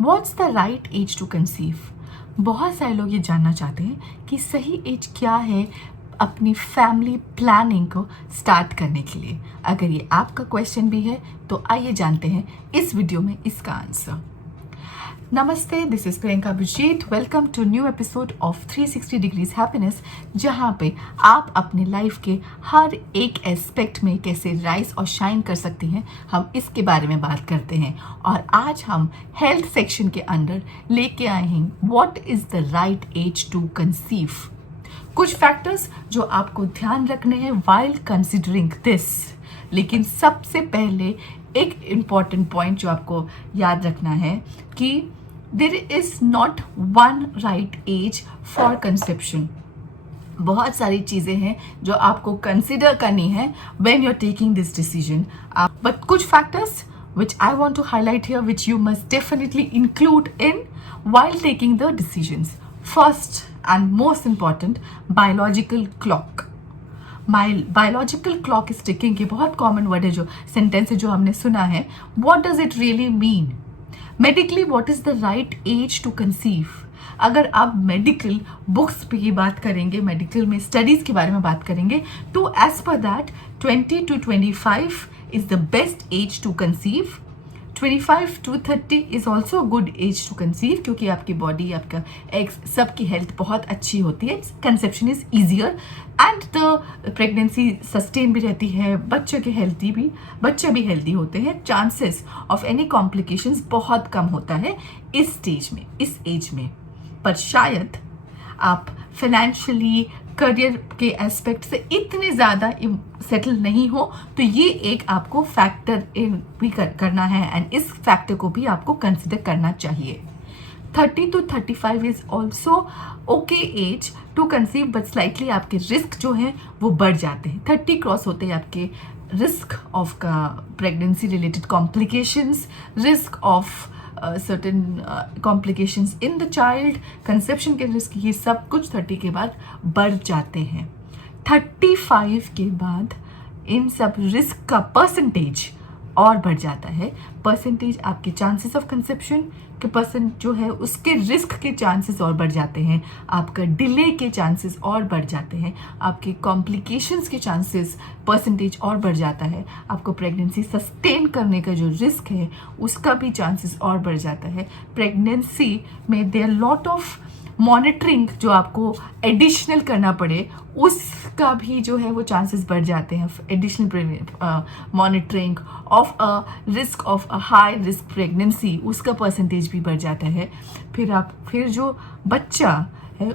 What's the right age to conceive? बहुत सारे लोग ये जानना चाहते हैं कि सही एज क्या है अपनी फैमिली प्लानिंग को स्टार्ट करने के लिए। अगर ये आपका क्वेश्चन भी है तो आइए जानते हैं इस वीडियो में इसका आंसर। नमस्ते, this is Priyanka Abhijeet. Welcome to new episode of 360 degrees happiness, जहाँ पे आप अपने लाइफ के हर एक एस्पेक्ट में कैसे राइज और शाइन कर सकती हैं, हम इसके बारे में बात करते हैं। और आज हम हेल्थ सेक्शन के अंदर लेके आए हैं what is the right age to conceive. कुछ फैक्टर्स जो आपको ध्यान रखने हैं वाइल कंसिडरिंग दिस। लेकिन सबसे पहले एक इम्पॉर्टेंट पॉइंट जो आपको याद रखना है कि there is not one right age for conception. बहुत सारी चीज़ें हैं जो आपको कंसिडर करनी है when you are taking this decision. But कुछ factors which I want to highlight here, which you must definitely include in while taking the decisions. First and most important, biological clock. Biological clock is ticking, ये बहुत common word है, जो sentence है जो हमने सुना है। What does it really mean? Medically, what is the right age to conceive? अगर आप मेडिकल बुक्स पे ये बात करेंगे, मेडिकल में स्टडीज़ के बारे में बात करेंगे, तो as per that 20 to 25 is the best age to conceive. 25 to 30 is also a good age to conceive, क्योंकि आपकी बॉडी, आपका एग्स, सबकी हेल्थ बहुत अच्छी होती है। Conception is easier and the pregnancy sustain भी रहती है, बच्चे भी हेल्दी होते हैं। चांसेस ऑफ एनी कॉम्प्लिकेशंस बहुत कम होता है इस स्टेज में, इस एज में। पर शायद आप फाइनेंशियली, करियर के एस्पेक्ट से इतने ज़्यादा सेटल नहीं हो, तो ये एक आपको फैक्टर भी करना है एंड इस फैक्टर को भी आपको कंसिडर करना चाहिए। 30 to 35 is also okay age to conceive, but slightly आपके रिस्क जो हैं वो बढ़ जाते हैं। 30 क्रॉस होते हैं आपके रिस्क ऑफ का pregnancy related complications, risk of certain complications in the child, conception के रिस्क, ये सब कुछ 30 के बाद बढ़ जाते हैं। 35 के बाद इन सब रिस्क का परसेंटेज और बढ़ जाता है। परसेंटेज आपके चांसेस ऑफ कंसेप्शन के परसेंट जो है उसके रिस्क के चांसेस और बढ़ जाते हैं, आपका डिले के चांसेस और बढ़ जाते हैं, आपके कॉम्प्लिकेशंस के चांसेस परसेंटेज और बढ़ जाता है, आपको प्रेगनेंसी सस्टेन करने का जो रिस्क है उसका भी चांसेस और बढ़ जाता है। प्रेगनेंसी में देयर लॉट ऑफ मॉनिटरिंग जो आपको एडिशनल करना पड़े, उसका भी जो है वो चांसेस बढ़ जाते हैं। Additional monitoring of a risk of a high risk pregnancy, उसका परसेंटेज भी बढ़ जाता है। फिर जो बच्चा है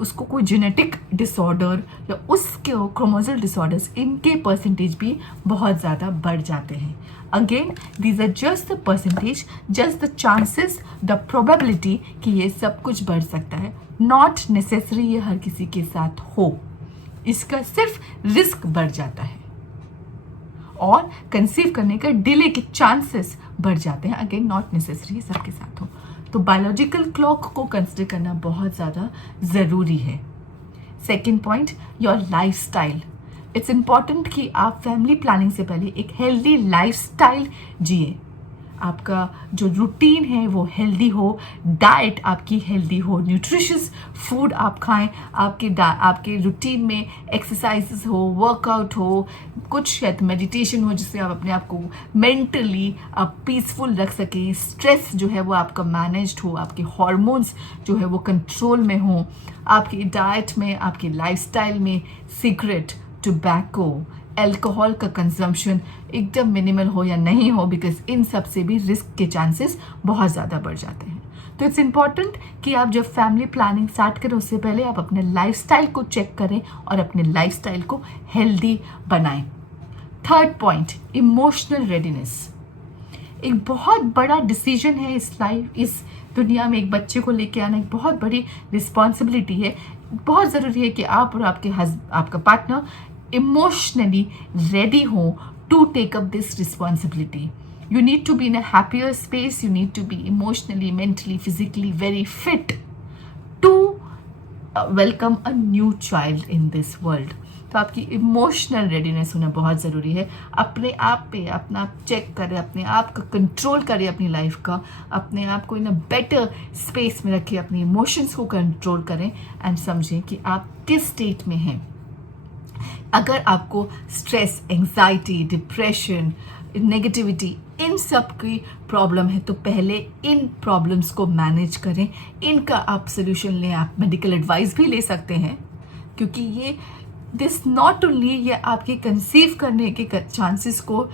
उसको कोई जेनेटिक डिसऑर्डर या उसके क्रोमोसोमल डिसऑर्डर्स, इनके परसेंटेज भी बहुत ज़्यादा बढ़ जाते हैं। Again these are just the percentage, just the chances, the probability कि ये सब कुछ बढ़ सकता है। नॉट नेसेसरी ये हर किसी के साथ हो, इसका सिर्फ रिस्क बढ़ जाता है और कंसीव करने का डिले के चांसेस बढ़ जाते हैं। अगेन नॉट नेसेसरी ये सबके साथ हो। तो बायोलॉजिकल क्लॉक को कंसिडर करना बहुत ज़्यादा ज़रूरी है। Second point, your lifestyle. It's important कि आप फैमिली प्लानिंग से पहले एक हेल्दी लाइफस्टाइल जिए। आपका जो रूटीन है वो हेल्दी हो, डाइट आपकी हेल्दी हो, न्यूट्रिशियस फूड आप खाएं, आपके रूटीन में एक्सरसाइजेस हो, वर्कआउट हो, कुछ शायद मेडिटेशन हो, जिससे आप अपने आप को मेंटली आप पीसफुल रख सकें। स्ट्रेस जो है वो आपका मैनेज्ड हो, आपके हार्मोन्स जो है वो कंट्रोल में हो, आपकी डाइट में, आपकी लाइफस्टाइल में सिगरेट, टोबैको, अल्कोहल का कंजम्पशन एकदम मिनिमल हो या नहीं हो, बिकॉज इन सब से भी रिस्क के चांसेस बहुत ज़्यादा बढ़ जाते हैं। तो इट्स इम्पॉर्टेंट कि आप जब फैमिली प्लानिंग स्टार्ट करें उससे पहले आप अपने लाइफस्टाइल को चेक करें और अपने लाइफस्टाइल को हेल्दी बनाएं। Third point, emotional readiness. एक बहुत बड़ा डिसीजन है इस दुनिया में एक बच्चे को लेके आना एक बहुत बड़ी रिस्पॉन्सिबिलिटी है। बहुत ज़रूरी है कि आप और आपका पार्टनर इमोशनली रेडी हो to take up this responsibility. You need to be in a happier space. You need to be emotionally, mentally, physically very fit to welcome a new child in this world. तो आपकी emotional readiness होना बहुत ज़रूरी है। अपने आप पे अपना आप चेक करें, अपने आप का कंट्रोल करें, अपनी लाइफ का, अपने आप को इन अ बेटर स्पेस में रखिए, अपने इमोशंस को कंट्रोल करें एंड समझें कि आप किस स्टेट में हैं। अगर आपको स्ट्रेस, एंजाइटी, डिप्रेशन, नेगेटिविटी, इन सब की प्रॉब्लम है तो पहले इन प्रॉब्लम्स को मैनेज करें, इनका आप सोल्यूशन लें। आप मेडिकल एडवाइस भी ले सकते हैं, क्योंकि ये दिस नॉट ओनली ये आपके कंसीव करने के चांसेस को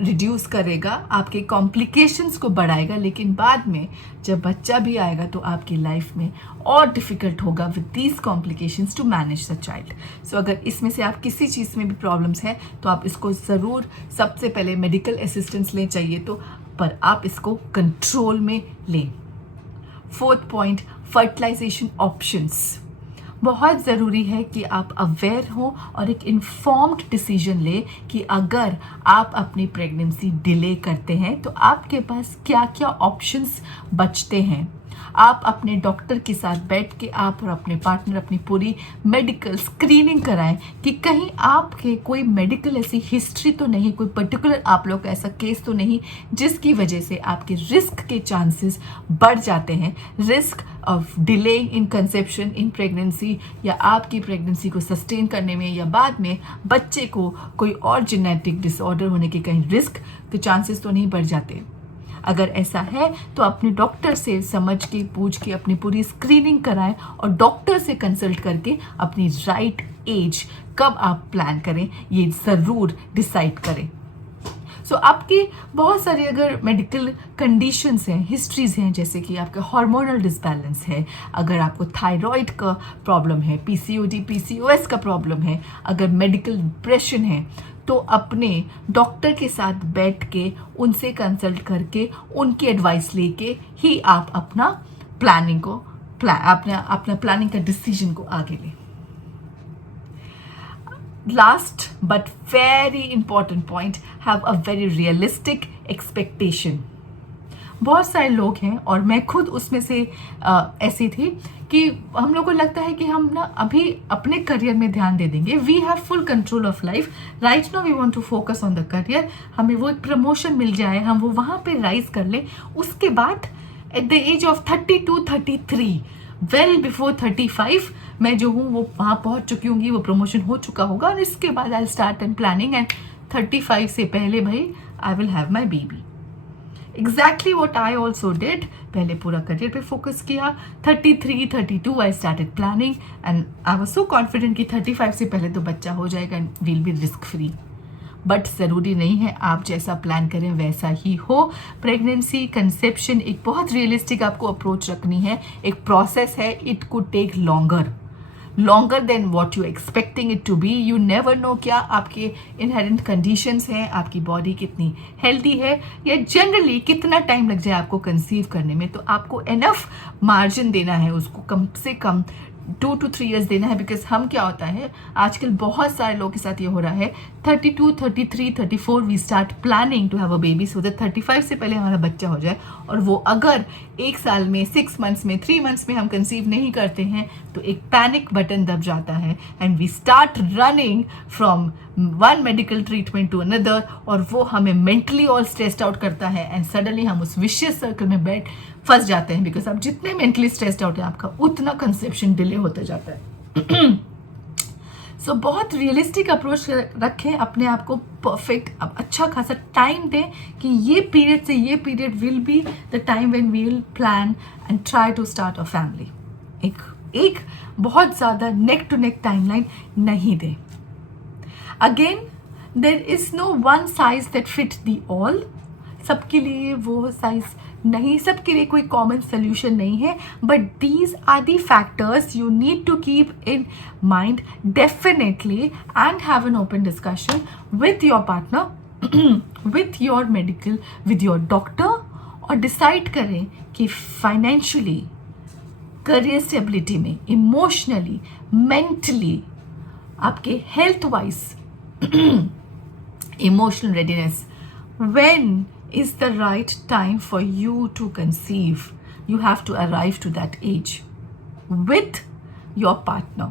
रिड्यूस करेगा, आपके कॉम्प्लिकेशंस को बढ़ाएगा, लेकिन बाद में जब बच्चा भी आएगा तो आपकी लाइफ में और डिफ़िकल्ट होगा with these complications to manage the child. So अगर इसमें से आप किसी चीज़ में भी प्रॉब्लम्स हैं तो आप इसको ज़रूर सबसे पहले मेडिकल असिस्टेंस लें चाहिए तो, पर आप इसको कंट्रोल में लें। 4th point, fertilisation options. बहुत ज़रूरी है कि आप अवेयर हो और एक इन्फॉर्म्ड डिसीजन ले कि अगर आप अपनी प्रेगनेंसी डिले करते हैं तो आपके पास क्या क्या ऑप्शंस बचते हैं। आप अपने डॉक्टर के साथ बैठ के आप और अपने पार्टनर अपनी पूरी मेडिकल स्क्रीनिंग कराएं कि कहीं आपके कोई मेडिकल ऐसी हिस्ट्री तो नहीं, कोई पर्टिकुलर आप लोग का ऐसा केस तो नहीं जिसकी वजह से आपके रिस्क के चांसेस बढ़ जाते हैं, risk of delay in conception in pregnancy, या आपकी प्रेगनेंसी को सस्टेन करने में, या बाद में बच्चे को कोई और जेनेटिक डिसऑर्डर होने के कहीं रिस्क के चांसेस तो नहीं बढ़ जाते। अगर ऐसा है तो अपने डॉक्टर से समझ के पूछ के अपनी पूरी स्क्रीनिंग कराएं और डॉक्टर से कंसल्ट करके अपनी राइट एज कब आप प्लान करें ये ज़रूर डिसाइड करें। सो आपकी बहुत सारी अगर मेडिकल कंडीशंस हैं, हिस्ट्रीज हैं, जैसे कि आपका हार्मोनल डिसबैलेंस है, अगर आपको थायराइड का प्रॉब्लम है, पीसीओडी पीसीओएस का प्रॉब्लम है, अगर मेडिकल डिप्रेशन है, तो अपने डॉक्टर के साथ बैठ के उनसे कंसल्ट करके उनकी एडवाइस लेके ही आप अपना प्लानिंग को अपना प्लानिंग का डिसीजन को आगे लें। Last but very important point, have a very realistic expectation. बहुत सारे लोग हैं और मैं खुद उसमें से ऐसी थी कि हम लोग को लगता है कि हम ना अभी अपने करियर में ध्यान दे देंगे, we have full control of life right now, we want to focus on the career, हमें वो एक प्रमोशन मिल जाए, हम वो वहाँ पे राइज कर लें, उसके बाद at the age of 32, 33, well before 35 मैं जो हूँ वो वहाँ पहुँच चुकी होंगी, वो प्रमोशन हो चुका होगा, और इसके बाद I start and planning, and 35 से पहले भाई I will have my baby. Exactly what I also did. पहले पूरा करियर पे फोकस किया, 33, 32 I started planning and I was so confident कि 35 से पहले तो बच्चा हो जाएगा and we'll be risk free. But ज़रूरी नहीं है आप जैसा प्लान करें वैसा ही हो। प्रेगनेंसी, कंसेप्शन एक बहुत रियलिस्टिक आपको अप्रोच रखनी है, एक प्रोसेस है, it could take longer than what you expecting it to be. You never know क्या आपके inherent conditions हैं, आपकी बॉडी कितनी हेल्दी है, या जनरली कितना टाइम लग जाए आपको कंसीव करने में, तो आपको एनफ मार्जिन देना है, उसको कम से कम 2 to 3 years देना है। बिकॉज हम क्या होता है आजकल बहुत सारे लोगों के साथ ये हो रहा है, 32, 33, 34 we start planning to have a baby so that 35 से पहले हमारा बच्चा हो जाए, और वो अगर 1 साल में, 6 months में, 3 months में हम कंसीव नहीं करते हैं तो एक पैनिक बटन दब जाता है and we start running from one medical treatment to another, और वो हमें मेंटली और स्ट्रेस्ड आउट करता है एंड सडनली हम उस विशियस सर्कल में फंस जाते हैं। बिकॉज आप जितने मेंटली स्ट्रेस्ड आउट है आपका उतना कंसेप्शन डिले होता जाता है। सो बहुत रियलिस्टिक अप्रोच रखें, अपने आप को परफेक्ट अच्छा खासा टाइम दें कि ये पीरियड से ये period will be the time when we will plan and try to start a family. एक बहुत ज़्यादा नेक टू नेक टाइमलाइन नहीं दें। Again there is no one size that fit the all, सबके लिए वो साइज नहीं, सबके लिए कोई कॉमन सोल्यूशन नहीं है, but these are the factors you need to keep in mind definitely and have an open discussion with your partner, with your medical, with your doctor, और डिसाइड करें कि फाइनेंशियली, करियर स्टेबिलिटी में, emotionally, mentally, आपके health wise, emotional readiness, when is the right time for you to conceive. You have to arrive to that age with your partner,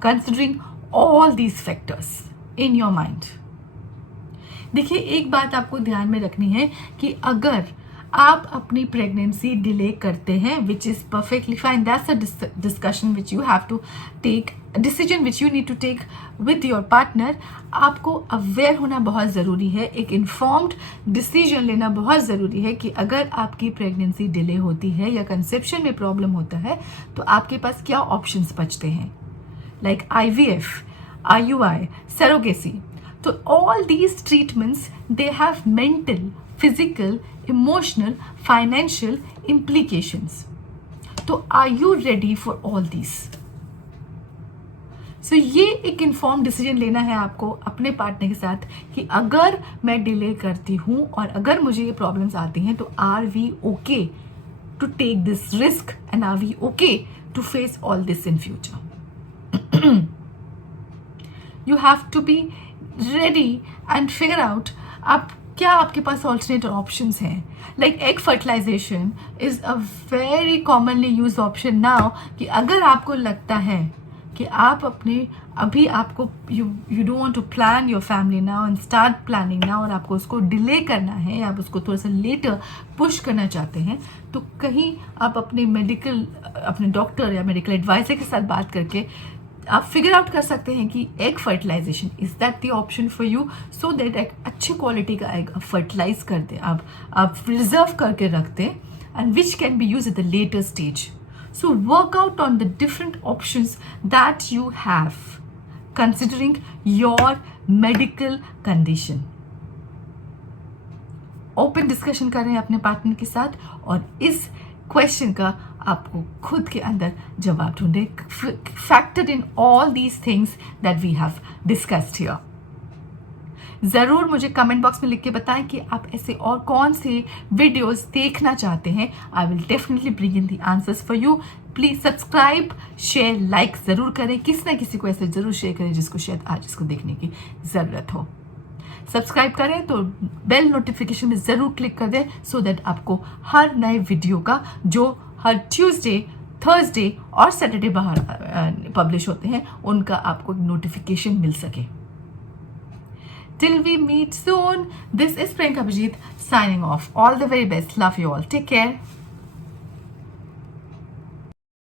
considering all these factors in your mind. देखिए, एक बात आपको ध्यान में रखनी है कि अगर आप अपनी प्रेगनेंसी डिले करते हैं, which is perfectly fine, that's a discussion which you have to take, decision which you need to take with your partner. आपको अवेयर होना बहुत ज़रूरी है, एक इन्फॉर्म्ड डिसीजन लेना बहुत ज़रूरी है कि अगर आपकी प्रेगनेंसी डिले होती है या कंसेप्शन में प्रॉब्लम होता है तो आपके पास क्या ऑप्शंस बचते हैं, like IVF, IUI, surrogacy. So all these treatments, they have mental, physical, emotional, financial implications. So are you ready for all these? So ये एक इन्फॉर्म डिसीजन लेना है आपको अपने पार्टनर के साथ कि अगर मैं डिले करती हूँ और अगर मुझे ये प्रॉब्लम्स आती हैं तो are we okay to take this risk and are we okay to face all this in future. You have to be ready and figure out आप क्या आपके पास ऑल्टरनेट ऑप्शंस हैं. Like egg fertilization is a very commonly use option now कि अगर आपको लगता है कि आप अपने अभी आपको you don't want to plan your family now and start planning now और आपको उसको डिले करना है, आप उसको थोड़ा सा लेटर पुश करना चाहते हैं, तो कहीं आप अपने डॉक्टर या मेडिकल एडवाइजर के साथ बात करके आप फिगर आउट कर सकते हैं कि egg fertilization is that the option for you, so that एक अच्छी क्वालिटी का एग आप फर्टिलाइज कर दें, आप रिजर्व करके रख दें, and which can be use at the later stage. So work out on the different options that you have considering your medical condition. Open discussion करें अपने पार्टनर के साथ और इस क्वेश्चन का आपको खुद के अंदर जवाब ढूंढे, factored in all these things that we have discussed here. ज़रूर मुझे कमेंट बॉक्स में लिख के बताएं कि आप ऐसे और कौन से वीडियोस देखना चाहते हैं. I will definitely bring in the answers for you. Please subscribe, share, like ज़रूर करें. किसी ना किसी को ऐसे ज़रूर शेयर करें जिसको शायद आज इसको देखने की ज़रूरत हो. सब्सक्राइब करें तो बेल नोटिफिकेशन में ज़रूर क्लिक कर दें, सो दैट आपको हर नए वीडियो का जो हर ट्यूसडे, थर्सडे और सैटरडे बाहर पब्लिश होते हैं उनका आपको नोटिफिकेशन मिल सके. Till we meet soon, this is Priyanka Abhijit signing off. All the very best. Love you all. Take care.